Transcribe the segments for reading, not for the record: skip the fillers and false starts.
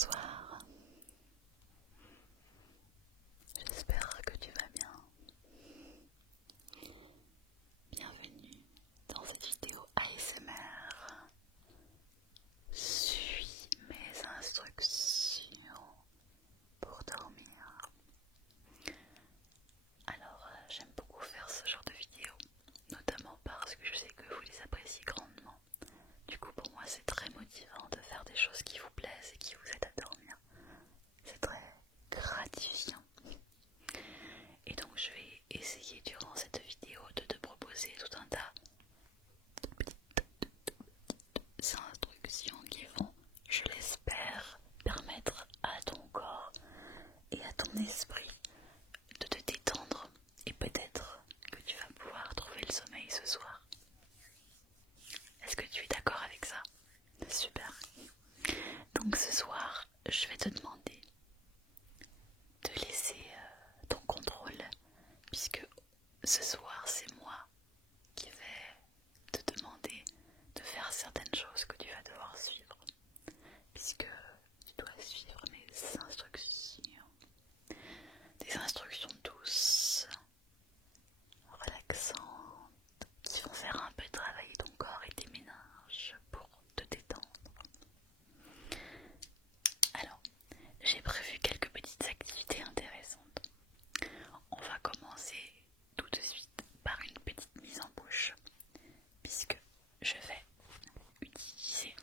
Bonsoir, j'espère que tu vas bien. Bienvenue dans cette vidéo ASMR. Suis mes instructions pour dormir. Alors, j'aime beaucoup faire ce genre de vidéos, notamment parce que je sais que vous les appréciez grandement. Du coup, pour moi, c'est très motivant de faire des choses qui vous plaisent et qui vous aident à dormir. C'est très gratifiant. Et donc, je vais essayer durant cette vidéo de te proposer tout un tas de petites instructions qui vont, je l'espère, permettre à ton corps et à ton esprit de te détendre et peut-être que tu vas pouvoir trouver le sommeil ce soir. Est-ce que tu es d'accord avec ça? Super. Donc ce soir, je vais te demander de laisser ton contrôle, puisque ce soir c'est moi qui vais te demander de faire certaines choses que tu vas devoir suivre, puisque tu dois suivre mes instructions. Des instructions douces, relaxantes, qui vont faire un peu travailler ton corps et tes méninges pour te détendre. Alors, j'ai prévu quelques petites activités intéressantes. On va commencer tout de suite par une petite mise en bouche, puisque je vais utiliser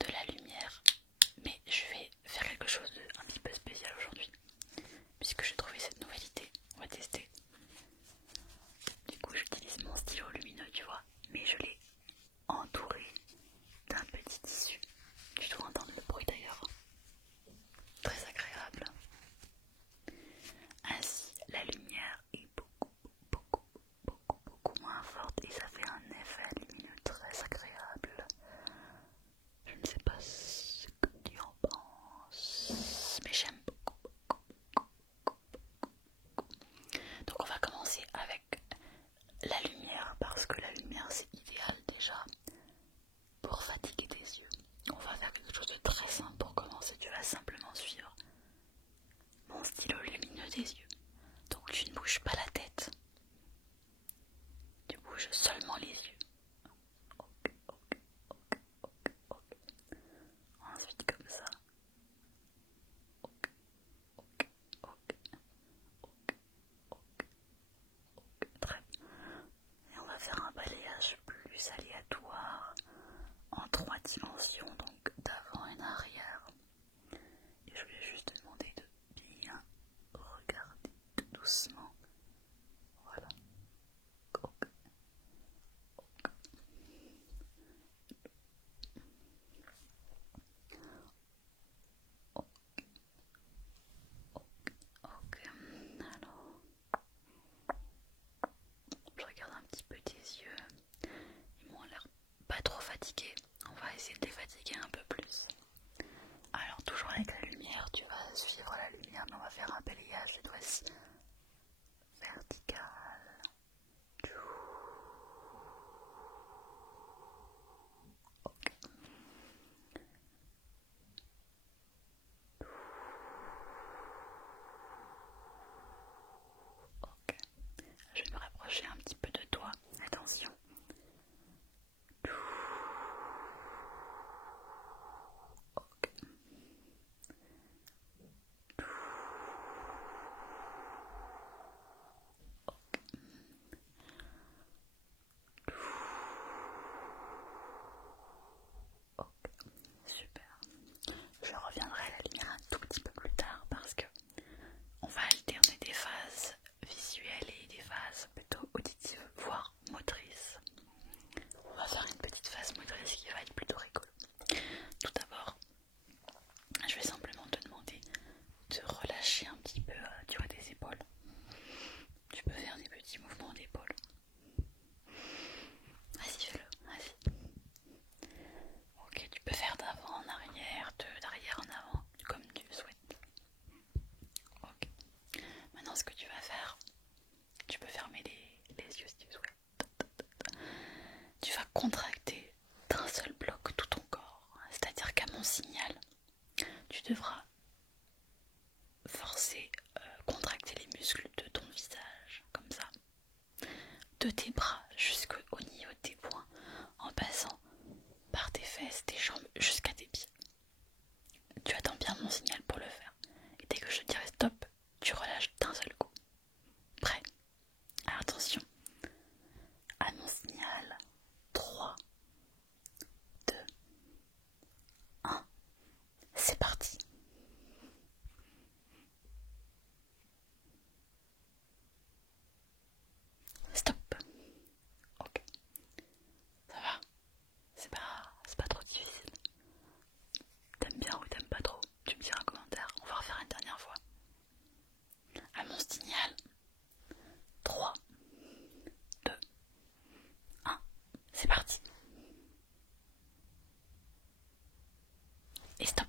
de de tes bras jusqu'au niveau de tes poings, en passant par tes fesses, tes jambes, jusqu'à tes pieds. Tu attends bien mon signal pour le faire. Et dès que je dirai stop, tu relâches d'un seul coup. Prêt? Alors attention. À mon signal. 3, 2, 1. C'est parti. Stop. Ok. Ça va? C'est pas trop difficile. T'aimes bien ou t'aimes pas trop? Tu me diras en commentaire. On va refaire une dernière fois. À mon signal. 3, 2, 1. C'est parti. Et stop.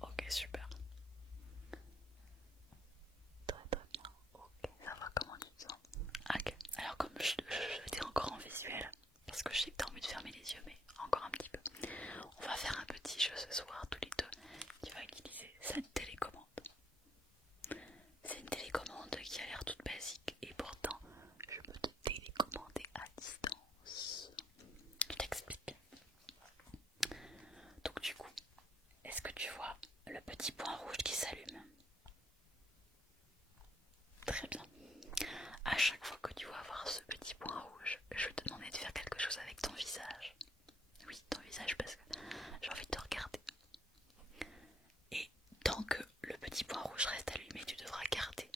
Ok, super. Très bien. Ok, ça va, comment tu te sens? Ok, alors comme j'étais encore en visuel, parce que je sais que t'as envie de fermer les yeux, mais encore un petit peu, on va faire un petit jeu ce soir tous les deux. Tu vas utiliser cette télécommande. C'est une télécommande qui a l'air toute basique et pourtant je peux te télécommander à distance. Je t'explique. Donc du coup, est-ce que tu vois le petit point rouge qui s'allume? Très bien. À chaque fois que tu vas voir ce petit point rouge, je vais te demander de faire quelque chose avec ton visage. Oui, ton visage parce que j'ai envie de te regarder. Et tant que le petit point rouge reste allumé, tu devras garder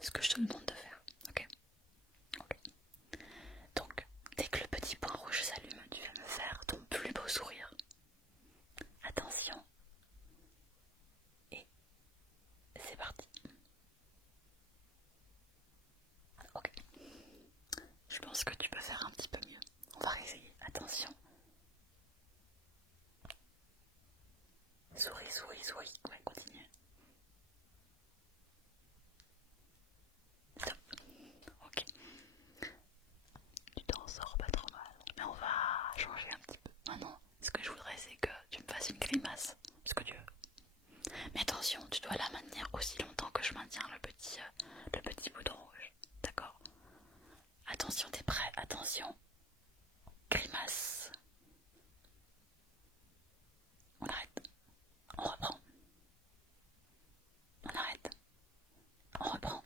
ce que je te demande de faire. Ok? Ok. Donc, dès que le petit point rouge s'allume, tu vas me faire ton plus beau sourire. Attention. Et c'est parti. Ok. Je pense que tu peux faire un petit peu mieux. On va réessayer. Attention. Souris, souris, souris. Ouais, continue. Stop. Ok. Tu t'en sors pas trop mal. Mais on va changer un petit peu. Maintenant, ce que je voudrais, c'est que tu me fasses une grimace. Ce que tu veux. Mais attention, tu dois la maintenir aussi longtemps que je maintiens le petit bouton rouge. D'accord? Attention, t'es prêt? Attention. Grimace. On arrête. On reprend. On arrête. On reprend.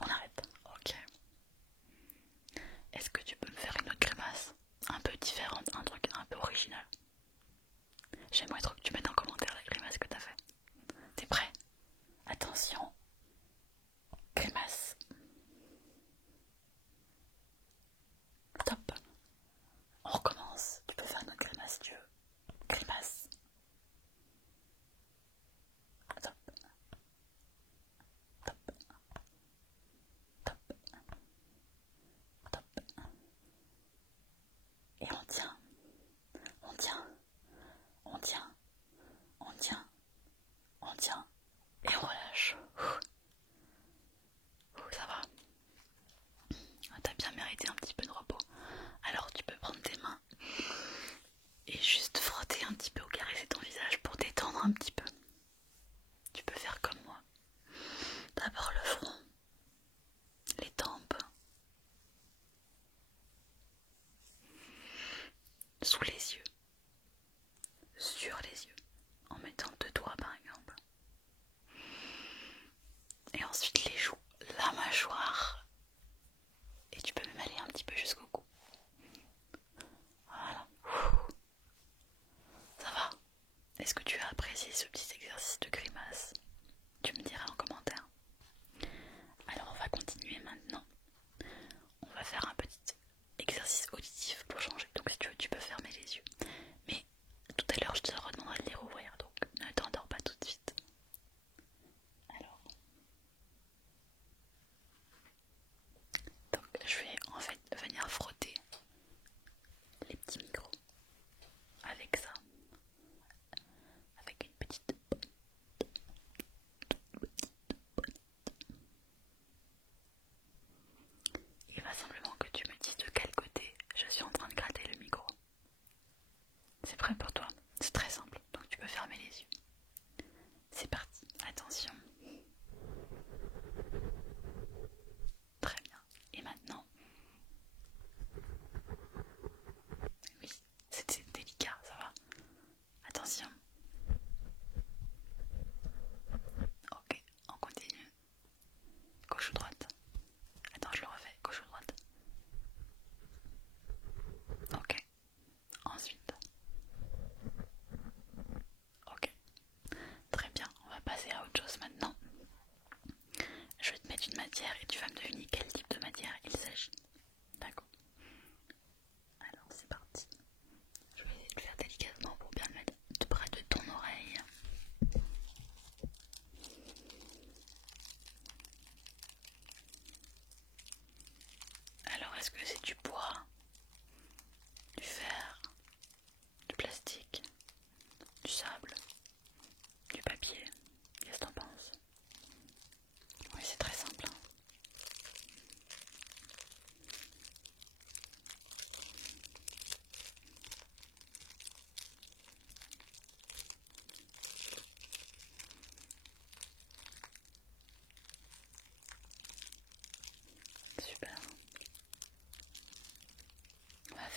On arrête. Ok. Est-ce que tu peux me faire une autre grimace? Un peu différente, un truc un peu original. J'aimerais trop que tu mettes en commentaire la grimace que t'as fait. T'es prêt? Attention. Grimace.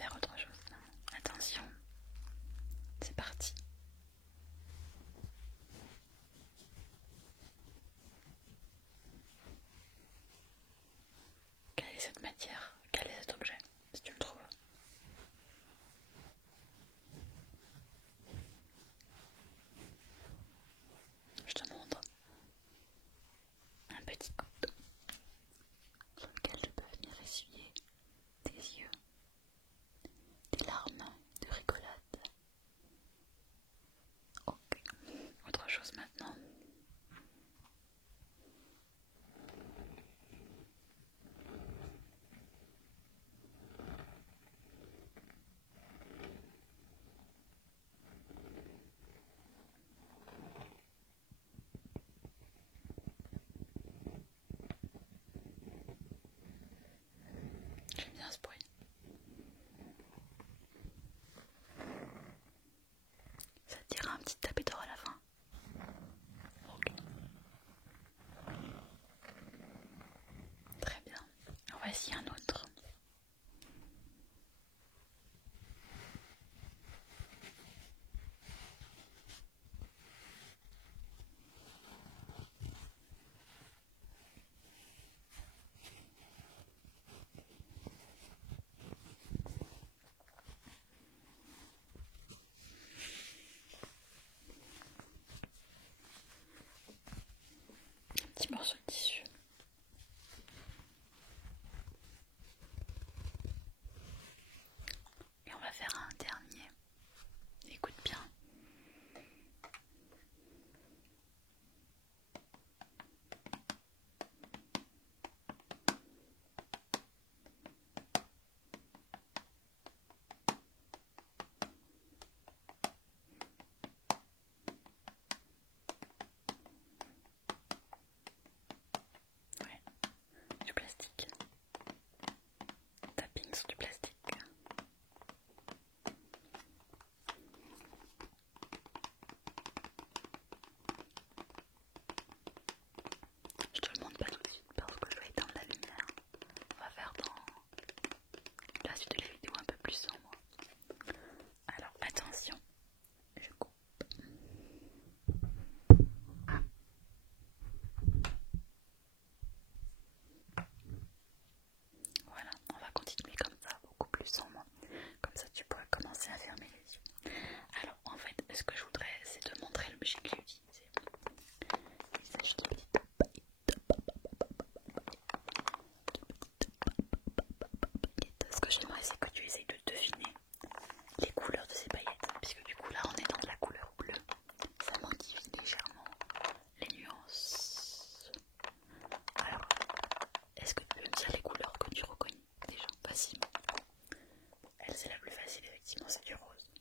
faire autre chose. Attention, c'est parti. Quelle est cette matière? Quel est cet objet, si tu le trouves? Je te montre un petit couteau sur lequel je peux venir essuyer tes yeux, des larmes de rigolade. Ok, autre chose maintenant. J'aime bien ce bruit. Ça te dira un petit tapis d'or à la fin? Ok. Très bien. En voici un autre. Un petit morceau de tissu. Et on va faire un dernier. Écoute bien. Ouais, du plastique. Tapping sur du plastique. Je te le montre pas tout de suite parce que je vais éteindre la lumière. On va faire dans la suite de la vidéo un peu plus sombre. Alors attention, je coupe. Voilà, on va continuer comme ça, beaucoup plus sombre. Comme ça tu pourras commencer à fermer les yeux. Alors en fait, ce que je voudrais, c'est te montrer l'objet que j'ai utilisé. Il s'agit de petites paillettes. Ce que j'aimerais, c'est que tu essayes de deviner les couleurs de ces paillettes, puisque du coup là on est dans de la couleur bleue. Ça modifie légèrement les nuances. Alors, est-ce que tu peux me dire les couleurs que tu reconnais déjà facilement? Elle, c'est la plus facile, effectivement, c'est du rose.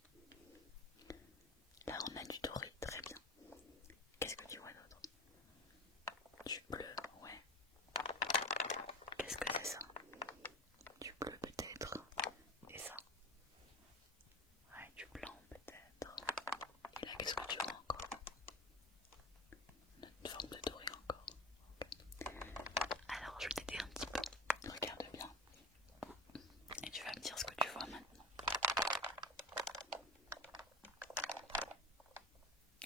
Là on a du doré, très bien. Qu'est-ce que tu vois d'autre? Du bleu, ouais. Qu'est-ce que c'est ça? Du bleu peut-être. Et ça? Ouais, du blanc peut-être. Et là, qu'est-ce que tu vois encore? Une forme de doré encore. Okay. Alors, je vais t'aider un petit peu. Regarde bien. Et tu vas me dire ce que tu vois maintenant.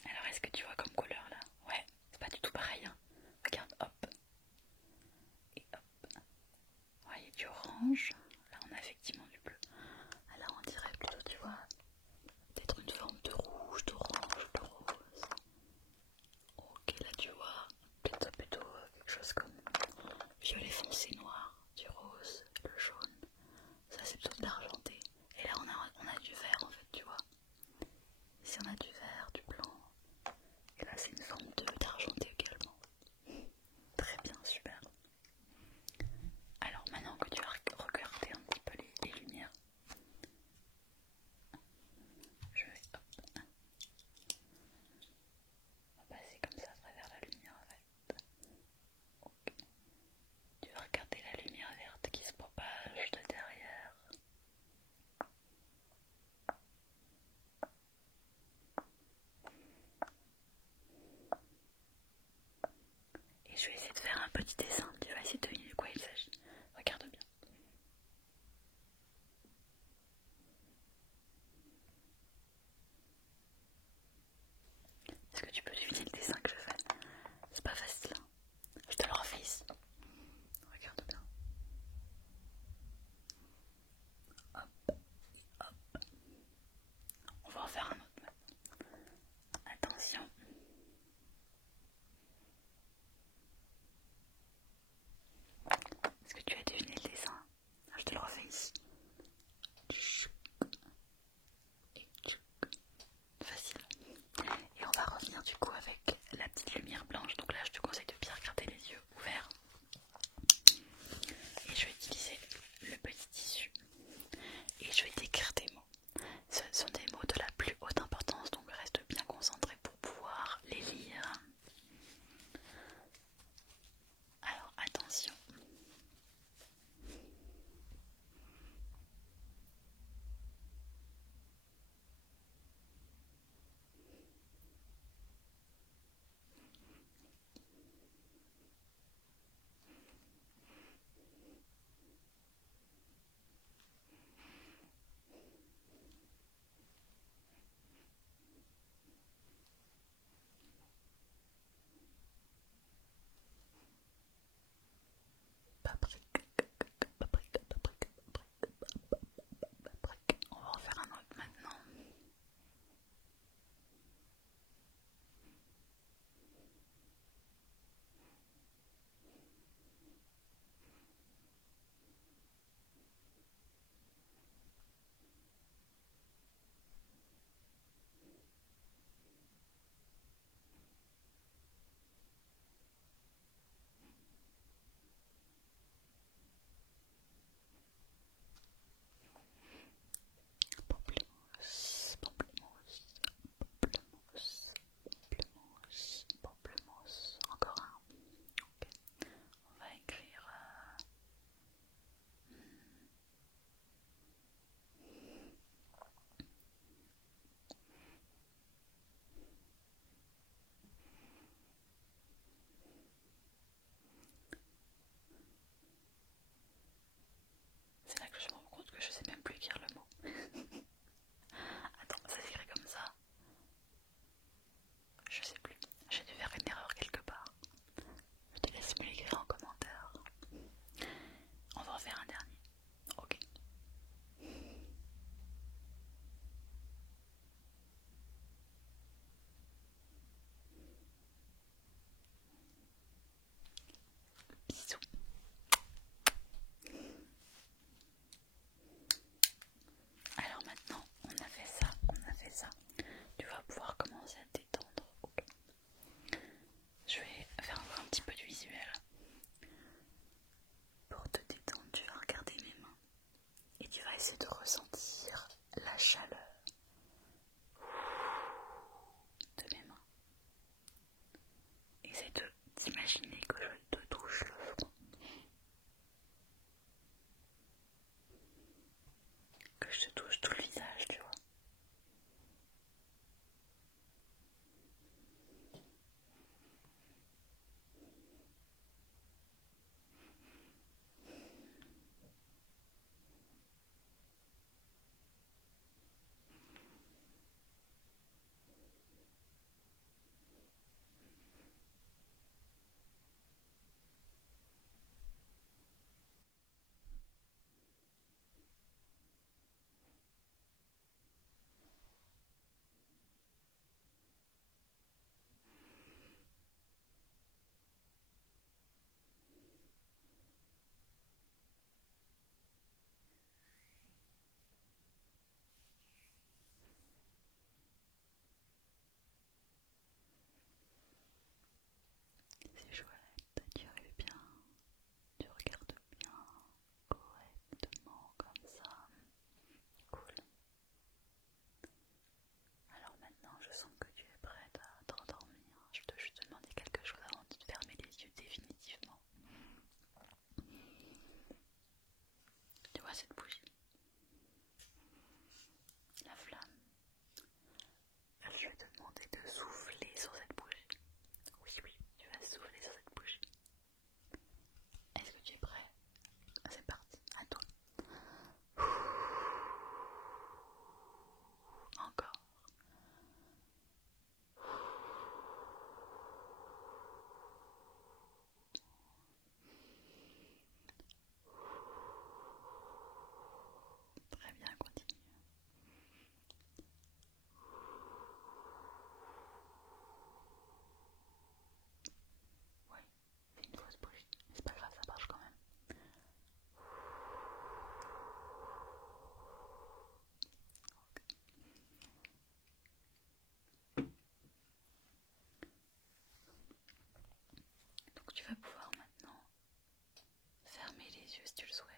Alors, est-ce que tu vois comme couleur là? Ouais, c'est pas du tout pareil. Hein. Regarde, hop. Et hop. Ouais, il y a du orange. Là, on a effectivement du bleu. Alors, on dirait plutôt, tu vois, peut-être une forme de rouge, d'orange, de rose. Ok, là, tu vois, plutôt quelque chose comme violet foncé noir, du rose, le jaune. Ça, c'est plutôt de l'argenté. Et là, on a du vert en fait, tu vois. Ici, on a du vert, du blanc. Et là, c'est une forme d'argenté également. Très bien, super. Alors, maintenant que tu as regardé un petit peu les lumières, je vais on va passer comme ça à travers la lumière verte. Ok. Tu vas regarder la lumière verte qui se propage de derrière. Et je vais essayer de faire un petit dessin. Tu vas essayer de deviner de quoi il s'agit. Regarde bien. Est-ce que tu peux deviner le dessin que je fais? C'est pas facile, hein. Je te le refais ici. Regarde bien. Hop, hop. On va en faire un autre maintenant. Attention. Est-ce que tu as deviné le dessin? Je te le refais ici. Facile. Et on va revenir du coup yeux si tu le souhaites.